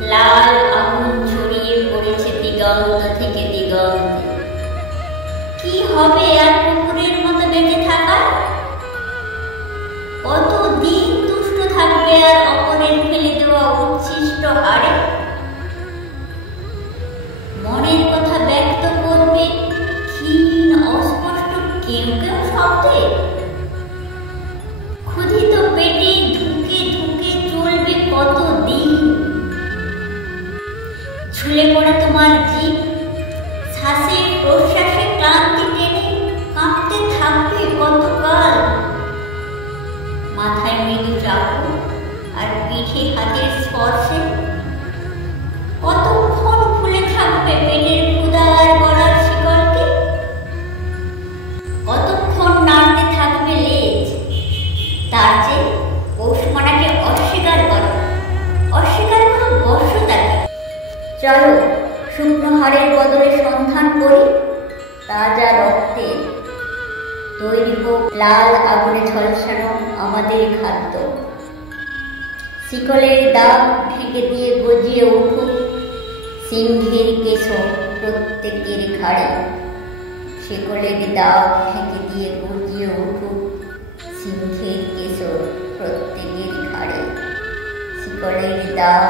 লাল আগুন ছড়িয়ে পড়েছে দিগন্ত থেকে দিগন্তে। কি হবে আর কুকুরের মতো বেঁচে থাকা? কতদিন দুষ্ট থাকবে আর অপরের ফেলে দেওয়া উচ্ছিষ্ট হাড়ে? মনের কথা ব্যক্ত করবে ক্ষীণ অস্পষ্ট কেউ কেউ শব্দে। ক্ষুধিত পেটে ঢুকে ঢুকে চলবে কতদিন? ঝুলে পড়া তোমার জীব শ্বাসে প্রশ্বাসে ক্লান্তি টেনে কাঁপতে থাকবে কতকাল? মাথায় মৃদু চাপু আর পিঠে হাতের স্পর্শে কতক্ষণ ফুলে থাকবে পেটের ক্ষুধা আর গলার শিকলকে? কতক্ষণ নাড়তে থাকবে লেজ? তার চেয়ে পৌষমানাকে অস্বীকার করো, অস্বীকার করো বর্ষতাকে। চলো শুকনো হাড়ের বদলে সন্ধান করি তাজা রক্তে। তৈরি হোক লাল আগুনে ঝলসানো আমাদের খাদ্য। শিকলের দাগ ঢেকে দিয়ে গজিয়ে উঠুক সিংহের কেশর প্রত্যেকের ঘাড়ে। শিকলের দাগ ঢেকে দিয়ে গজিয়ে উঠুক সিংহের কেশর প্রত্যেকের ঘাড়ে। শিকলের দাগ